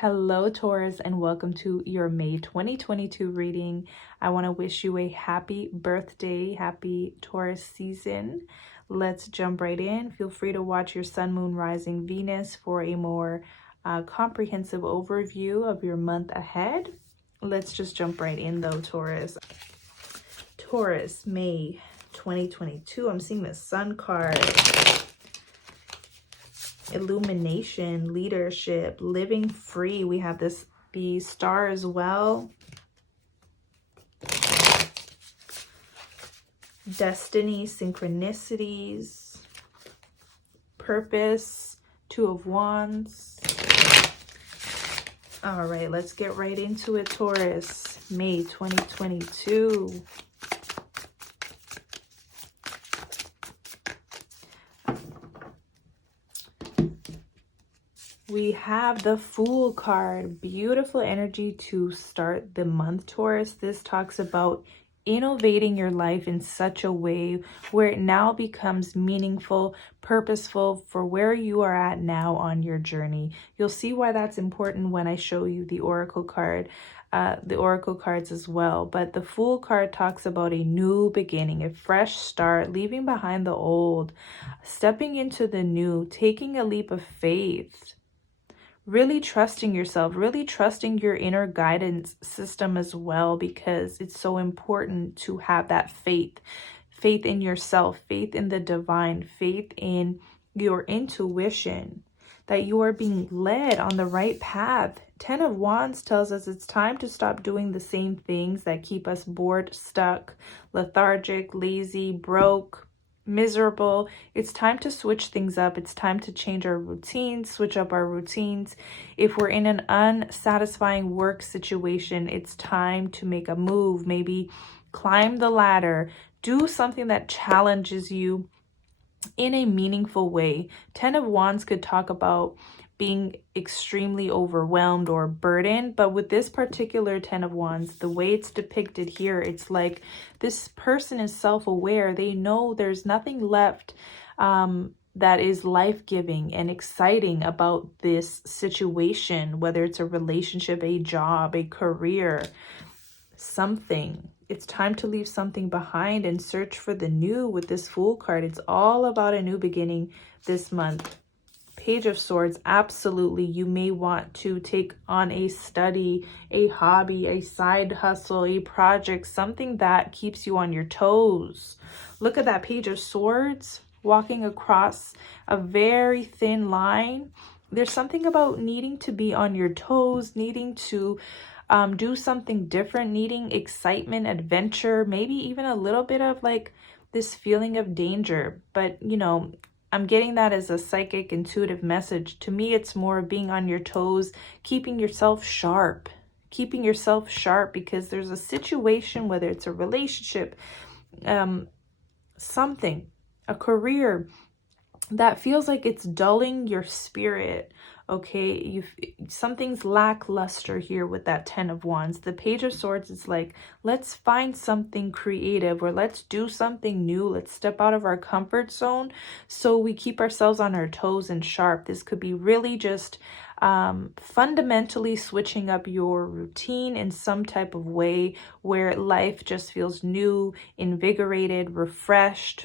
Hello, Taurus, and welcome to your May 2022 reading. I want to wish you a happy birthday, happy Taurus season. Let's jump right in. Feel free to watch your Sun, Moon, Rising, Venus for a more comprehensive overview of your month ahead. Let's just jump right in though, Taurus. Taurus, May 2022. I'm seeing the Sun card. Illumination, leadership, living free. We have the star as well. Destiny, synchronicities, purpose, Two of Wands. All right, let's get right into it, Taurus. May 2022. We have the Fool card. Beautiful energy to start the month, Taurus. This talks about innovating your life in such a way where it now becomes meaningful, purposeful for where you are at now on your journey. You'll see why that's important when I show you the Oracle card, the Oracle cards as well. But the Fool card talks about a new beginning, a fresh start, leaving behind the old, stepping into the new, taking a leap of faith. Really trusting yourself, really trusting your inner guidance system as well, because it's so important to have that faith in yourself, faith in the divine, faith in your intuition, that you are being led on the right path. 10 of Wands tells us it's time to stop doing the same things that keep us bored, stuck, lethargic, lazy, broke, miserable. It's time to switch things up. It's time to change our routines, switch up our routines. If we're in an unsatisfying work situation, it's time to make a move, maybe climb the ladder, do something that challenges you in a meaningful way. 10 of Wands could talk about being extremely overwhelmed or burdened, but with this particular 10 of Wands, the way it's depicted here, it's like this person is self-aware. They know there's nothing left that is life-giving and exciting about this situation, whether it's a relationship, a job, a career, something. It's time to leave something behind and search for the new with this Fool card. It's all about a new beginning this month. Page of Swords, absolutely. You may want to take on a study, a hobby, a side hustle, a project, something that keeps you on your toes. Look at that Page of Swords walking across a very thin line. There's something about needing to be on your toes, needing to do something different, needing excitement, adventure, maybe even a little bit of like this feeling of danger. But, you know, I'm getting that as a psychic, intuitive message. To me, it's more being on your toes, keeping yourself sharp, because there's a situation, whether it's a relationship, something, a career that feels like it's dulling your spirit. Okay, something's lackluster here with that 10 of Wands. The Page of Swords is like, let's find something creative, or let's do something new. Let's step out of our comfort zone so we keep ourselves on our toes and sharp. This could be really just fundamentally switching up your routine in some type of way where life just feels new, invigorated, refreshed.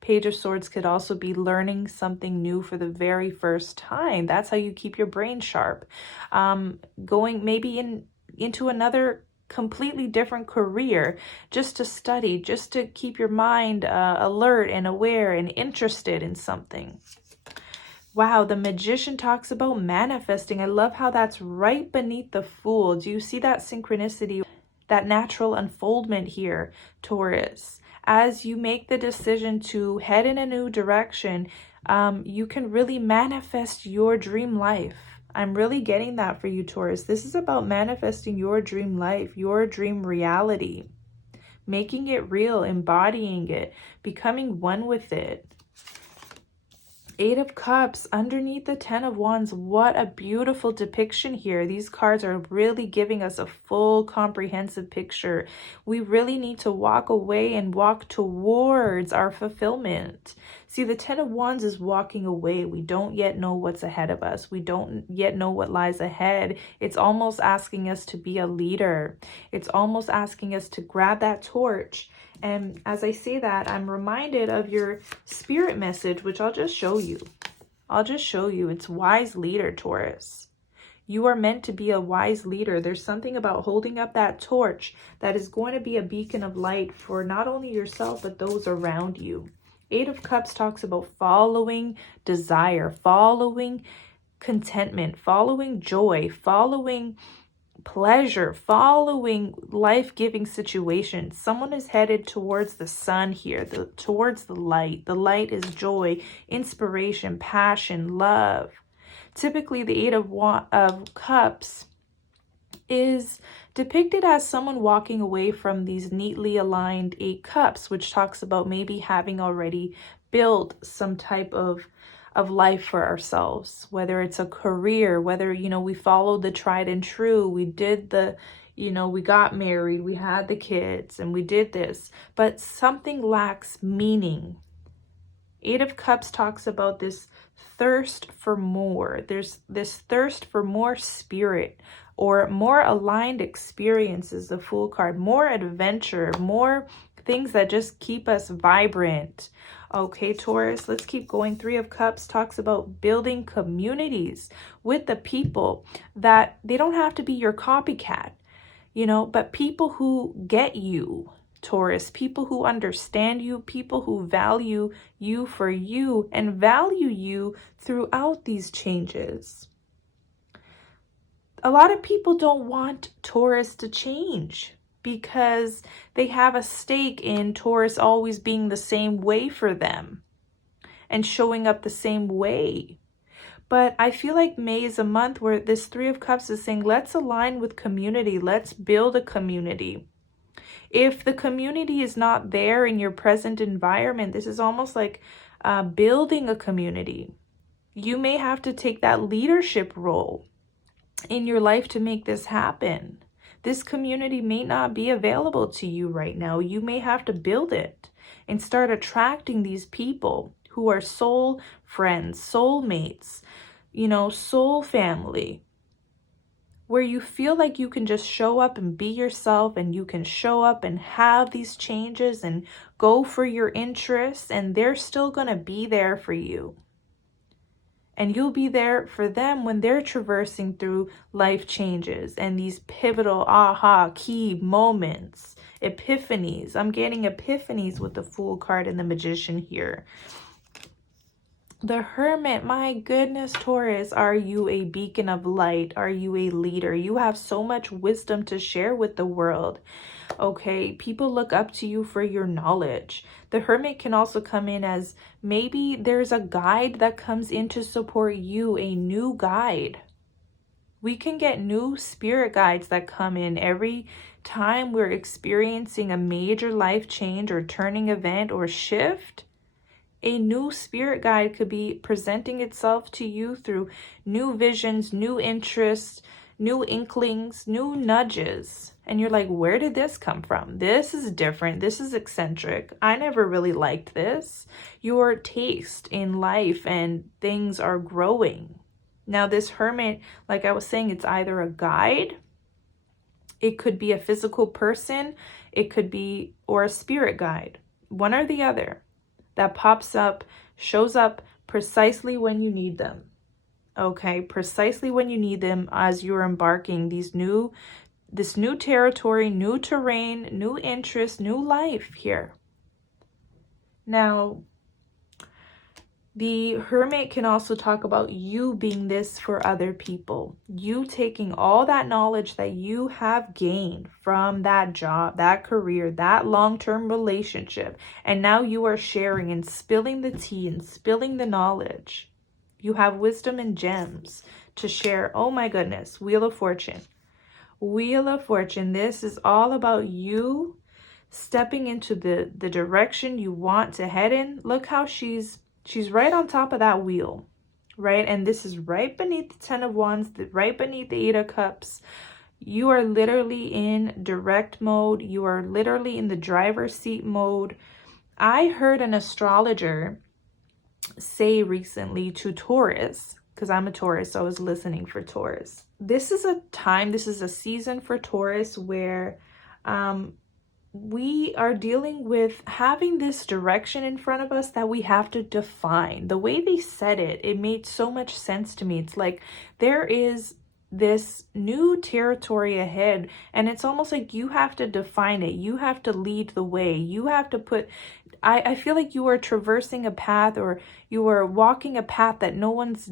Page of Swords could also be learning something new for the very first time. That's how you keep your brain sharp. Going maybe into another completely different career, just to study, just to keep your mind alert and aware and interested in something. Wow, the Magician talks about manifesting. I love how that's right beneath the Fool. Do you see that synchronicity, that natural unfoldment here, Taurus? As you make the decision to head in a new direction, you can really manifest your dream life. I'm really getting that for you, Taurus. This is about manifesting your dream life, your dream reality, making it real, embodying it, becoming one with it. 8 of Cups underneath the 10 of Wands. What a beautiful depiction here. These cards are really giving us a full comprehensive picture. We really need to walk away and walk towards our fulfillment. See, the Ten of Wands is walking away. We don't yet know what's ahead of us. We don't yet know what lies ahead. It's almost asking us to be a leader. It's almost asking us to grab that torch. And as I say that, I'm reminded of your spirit message, which I'll just show you. It's wise leader, Taurus. You are meant to be a wise leader. There's something about holding up that torch that is going to be a beacon of light for not only yourself, but those around you. Eight of Cups talks about following desire, following contentment, following joy, following pleasure, following life-giving situations. Someone is headed towards the sun here, towards the light. The light is joy, inspiration, passion, love. Typically, the Eight of Cups is depicted as someone walking away from these neatly aligned 8 cups, which talks about maybe having already built some type of life for ourselves, whether it's a career, whether, we followed the tried and true, we did the, we got married, we had the kids, and we did this, but something lacks meaning. Eight of Cups talks about this thirst for more. There's this thirst for more spirit or more aligned experiences, the Fool card, more adventure, more things that just keep us vibrant. Okay, Taurus, let's keep going. Three of Cups talks about building communities with the people that they don't have to be your copycat, but people who get you, Taurus, people who understand you, people who value you for you and value you throughout these changes. A lot of people don't want Taurus to change because they have a stake in Taurus always being the same way for them and showing up the same way. But I feel like May is a month where this Three of Cups is saying, let's align with community. Let's build a community. If the community is not there in your present environment, this is almost like building a community. You may have to take that leadership role in your life to make this happen. This community may not be available to you right now. You may have to build it and start attracting these people who are soul friends, soulmates, soul family, where you feel like you can just show up and be yourself, and you can show up and have these changes and go for your interests, and they're still going to be there for you. And you'll be there for them when they're traversing through life changes and these pivotal key moments, epiphanies. I'm getting epiphanies with the Fool card and the Magician here. The Hermit, my goodness, Taurus, are you a beacon of light? Are you a leader? You have so much wisdom to share with the world. Okay, people look up to you for your knowledge. The Hermit can also come in as maybe there's a guide that comes in to support you, a new guide. We can get new spirit guides that come in every time we're experiencing a major life change or turning event or shift. A new spirit guide could be presenting itself to you through new visions, new interests, new inklings, new nudges. And you're like, where did this come from? This is different. This is eccentric. I never really liked this. Your taste in life and things are growing. Now, this Hermit, like I was saying, it's either a guide, it could be a physical person, it could be, or a spirit guide, one or the other, that pops up, shows up precisely when you need them. Okay, precisely when you need them as you're embarking this new territory, new terrain, new interest, new life here. Now, the Hermit can also talk about you being this for other people. You taking all that knowledge that you have gained from that job, that career, that long-term relationship, and now you are sharing and spilling the tea and spilling the knowledge. You have wisdom and gems to share. Oh my goodness, Wheel of Fortune. Wheel of Fortune, this is all about you stepping into the direction you want to head in. Look how she's right on top of that wheel, right? And this is right beneath the Ten of Wands, right beneath the Eight of Cups. You are literally in direct mode. You are literally in the driver's seat mode. I heard an astrologer say recently to Taurus, because I'm a Taurus, so I was listening for Taurus. This is a time, this is a season for Taurus where we are dealing with having this direction in front of us that we have to define. The way they said it, it made so much sense to me. It's like there is this new territory ahead, and it's almost like you have to define it. You have to lead the way. You have to put, I feel like you are traversing a path, or you are walking a path that no one's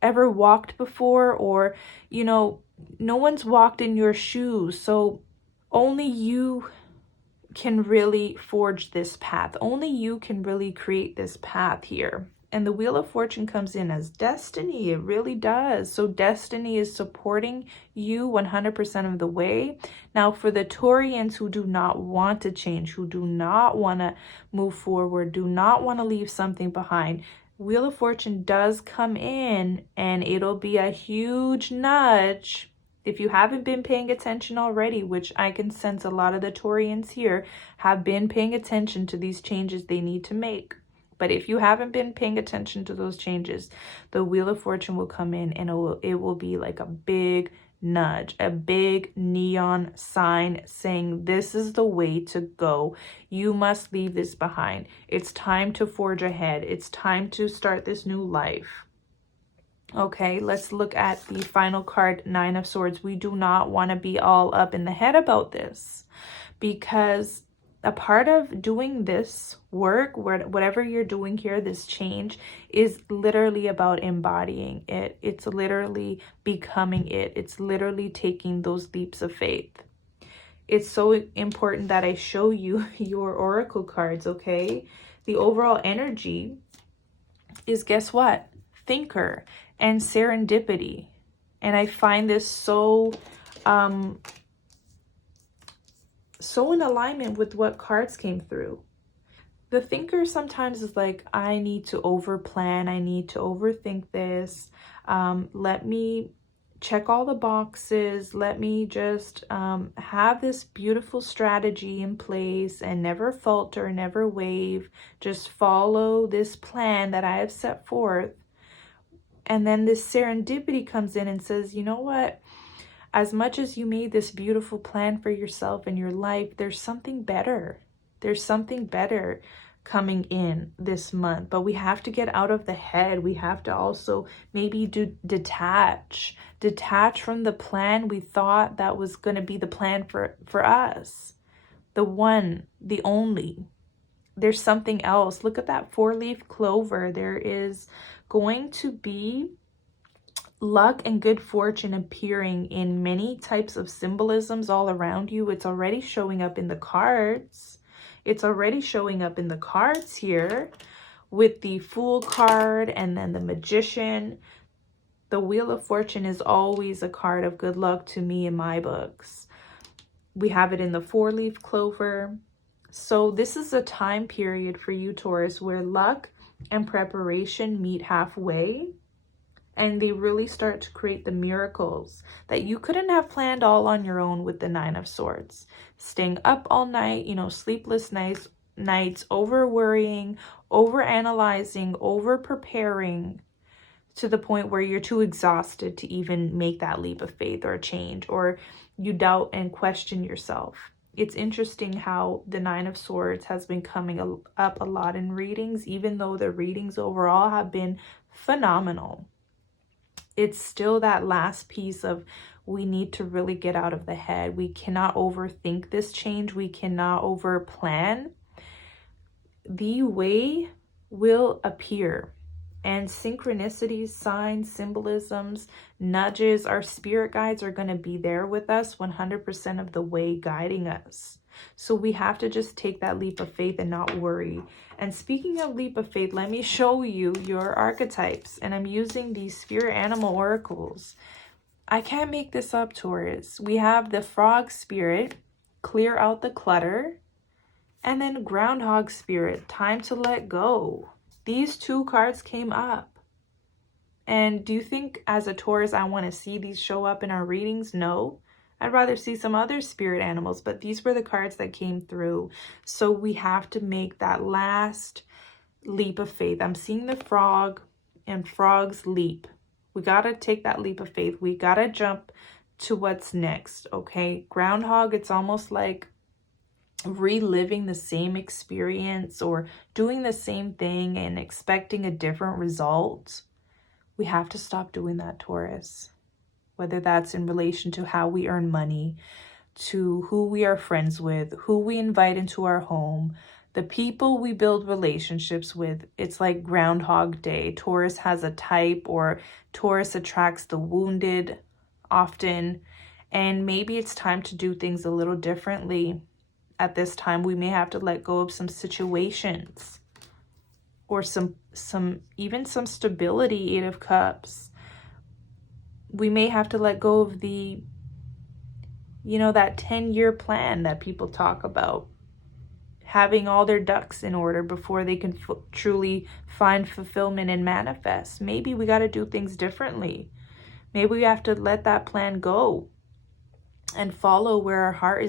ever walked before, or, you know, no one's walked in your shoes. So only you can really forge this path. Only you can really create this path here. And the Wheel of Fortune comes in as destiny. It really does. So destiny is supporting you 100% of the way. Now, for the Taurians who do not want to change, who do not want to move forward, do not want to leave something behind, Wheel of Fortune does come in, and it'll be a huge nudge. If you haven't been paying attention already, which I can sense a lot of the Taurians here have been paying attention to these changes they need to make. But if you haven't been paying attention to those changes, the Wheel of Fortune will come in, and it will be like a big nudge, a big neon sign saying this is the way to go. You must leave this behind. It's time to forge ahead. It's time to start this new life. Okay, let's look at the final card, Nine of Swords. We do not want to be all up in the head about this, because a part of doing this work, whatever you're doing here, this change, is literally about embodying it. It's literally becoming it. It's literally taking those leaps of faith. It's so important that I show you your oracle cards, okay? The overall energy is, guess what? Thinker and serendipity. And I find this so in alignment with what cards came through. The thinker sometimes is like, I need to over plan, I need to overthink this, let me check all the boxes, let me just have this beautiful strategy in place and never falter, never wave, just follow this plan that I have set forth. And then this serendipity comes in and says, you know what? As much as you made this beautiful plan for yourself and your life, there's something better. There's something better coming in this month. But we have to get out of the head. We have to also maybe detach from the plan we thought that was going to be the plan for us. The one, the only. There's something else. Look at that 4-leaf clover. There is going to be luck and good fortune appearing in many types of symbolisms all around you. It's already showing up in the cards. It's already showing up in the cards here with the Fool card and then the Magician. The Wheel of Fortune is always a card of good luck to me in my books. We have it in the 4-leaf clover. So this is a time period for you, Taurus, where luck and preparation meet halfway, and they really start to create the miracles that you couldn't have planned all on your own with the 9 of Swords. Staying up all night, sleepless nights, over worrying, over analyzing, over preparing, to the point where you're too exhausted to even make that leap of faith or change, or you doubt and question yourself. It's interesting how the 9 of Swords has been coming up a lot in readings, even though the readings overall have been phenomenal. It's still that last piece of, we need to really get out of the head. We cannot overthink this change. We cannot over plan. The way will appear. And synchronicities, signs, symbolisms, nudges, our spirit guides are going to be there with us 100% of the way, guiding us. So we have to just take that leap of faith and not worry. And speaking of leap of faith, let me show you your archetypes. And I'm using these spirit animal oracles. I can't make this up, Taurus. We have the frog spirit, clear out the clutter. And then groundhog spirit, time to let go. These 2 cards came up. And do you think as a Taurus, I want to see these show up in our readings? No. I'd rather see some other spirit animals, but these were the cards that came through. So we have to make that last leap of faith. I'm seeing the frog and frogs leap. We got to take that leap of faith. We got to jump to what's next, okay? Groundhog, it's almost like reliving the same experience or doing the same thing and expecting a different result. We have to stop doing that, Taurus. Whether that's in relation to how we earn money, to who we are friends with, who we invite into our home, the people we build relationships with. It's like Groundhog Day. Taurus has a type, or Taurus attracts the wounded often. And maybe it's time to do things a little differently. At this time, we may have to let go of some situations or even some stability, Eight of Cups. We may have to let go of the, that 10-year plan that people talk about, having all their ducks in order before they can truly find fulfillment and manifest. Maybe we got to do things differently. Maybe we have to let that plan go and follow where our heart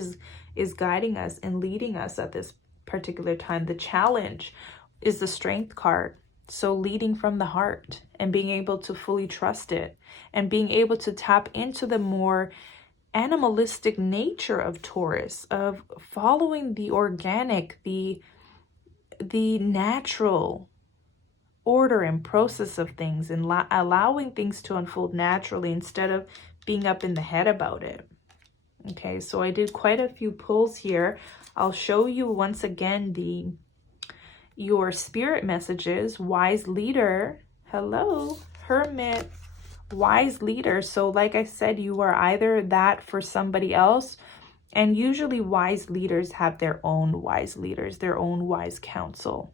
is guiding us and leading us at this particular time. The challenge is the Strength card. So leading from the heart and being able to fully trust it and being able to tap into the more animalistic nature of Taurus, of following the organic, the natural order and process of things, and allowing things to unfold naturally instead of being up in the head about it. Okay, so I did quite a few pulls here. I'll show you once again your spirit messages. Wise leader, hello, Hermit, wise leader. So like I said, you are either that for somebody else, and usually wise leaders have their own wise leaders, their own wise counsel.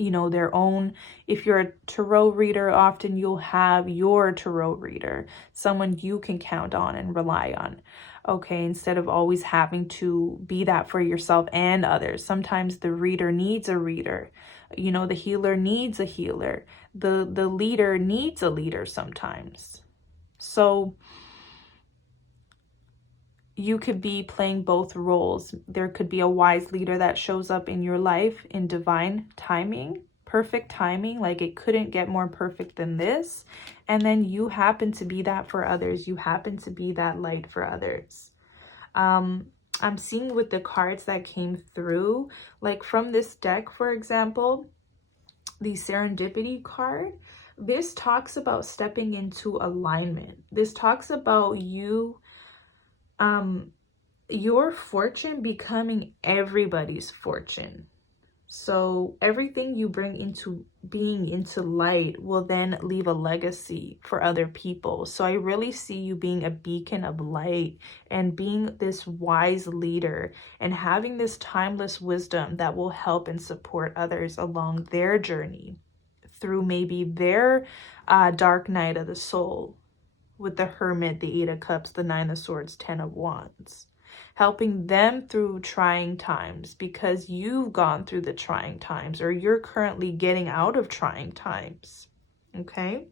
Their own, if you're a tarot reader, often you'll have your tarot reader, someone you can count on and rely on. Okay, instead of always having to be that for yourself and others. Sometimes the reader needs a reader. The healer needs a healer. The leader needs a leader sometimes. So you could be playing both roles. There could be a wise leader that shows up in your life in divine timing, perfect timing, like it couldn't get more perfect than this. And then you happen to be that for others. You happen to be that light for others. I'm seeing with the cards that came through, like from this deck, for example, the Serendipity card, this talks about stepping into alignment. This talks about you, your fortune becoming everybody's fortune. So everything you bring into being, into light, will then leave a legacy for other people. So I really see you being a beacon of light and being this wise leader and having this timeless wisdom that will help and support others along their journey through maybe their dark night of the soul, with the Hermit, the Eight of Cups, the Nine of Swords, Ten of Wands, helping them through trying times because you've gone through the trying times, or you're currently getting out of trying times. Okay.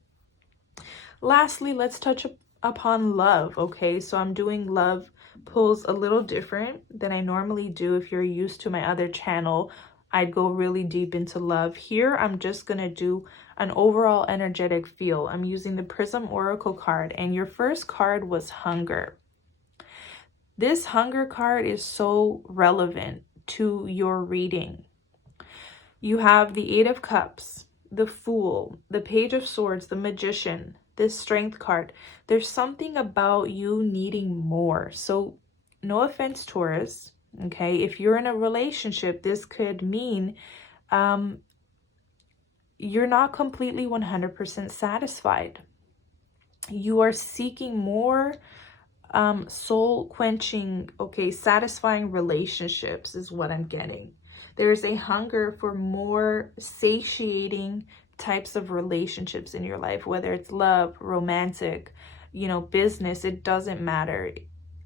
Lastly, let's touch upon love. Okay, so I'm doing love pulls a little different than I normally do. If you're used to my other channel, I'd go really deep into love. Here, I'm just going to do an overall energetic feel. I'm using the Prism Oracle card, and your first card was Hunger. This Hunger card is so relevant to your reading. You have the Eight of Cups, the Fool, the Page of Swords, the Magician, this Strength card. There's something about you needing more. So no offense, Taurus. Okay, if you're in a relationship, this could mean you're not completely 100% satisfied. You are seeking more soul quenching, satisfying relationships is what I'm getting. There's a hunger for more satiating types of relationships in your life, whether it's love, romantic, business, it doesn't matter.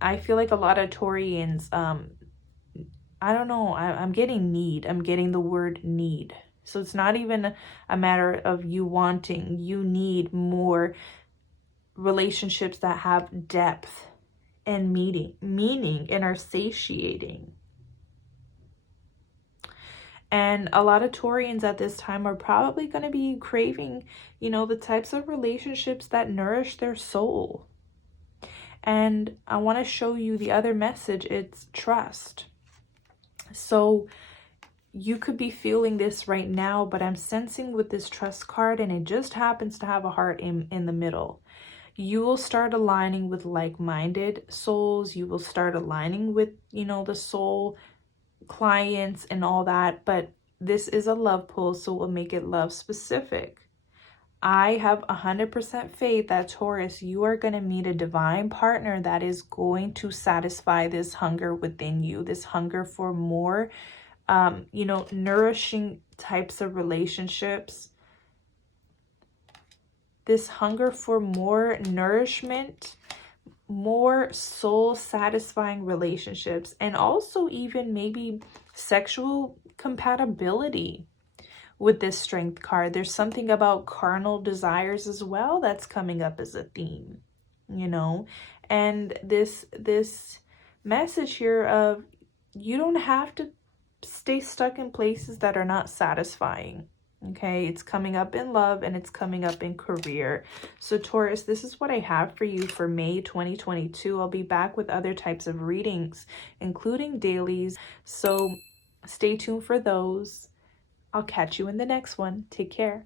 I feel like a lot of Taurians, I don't know, I'm getting need. I'm getting the word need. So it's not even a matter of you wanting. You need more relationships that have depth and meaning and are satiating. And a lot of Taurians at this time are probably going to be craving, you know, the types of relationships that nourish their soul. And I want to show you the other message. It's trust. So you could be feeling this right now, but I'm sensing with this trust card, and it just happens to have a heart in the middle. You will start aligning with like-minded souls. You will start aligning with, you know, the soul clients and all that. But this is a love pull, so we'll make it love specific. I have 100% faith that Taurus, you are going to meet a divine partner that is going to satisfy this hunger within you, this hunger for more, you know, nourishing types of relationships, this hunger for more nourishment, more soul satisfying relationships, and also even maybe sexual compatibility. With this strength card, there's something about carnal desires as well that's coming up as a theme, you know. And this message here of you don't have to stay stuck in places that are not satisfying. Okay, it's coming up in love and it's coming up in career. So Taurus, this is what I have for you for May 2022. I'll be back with other types of readings, including dailies. So stay tuned for those. I'll catch you in the next one. Take care.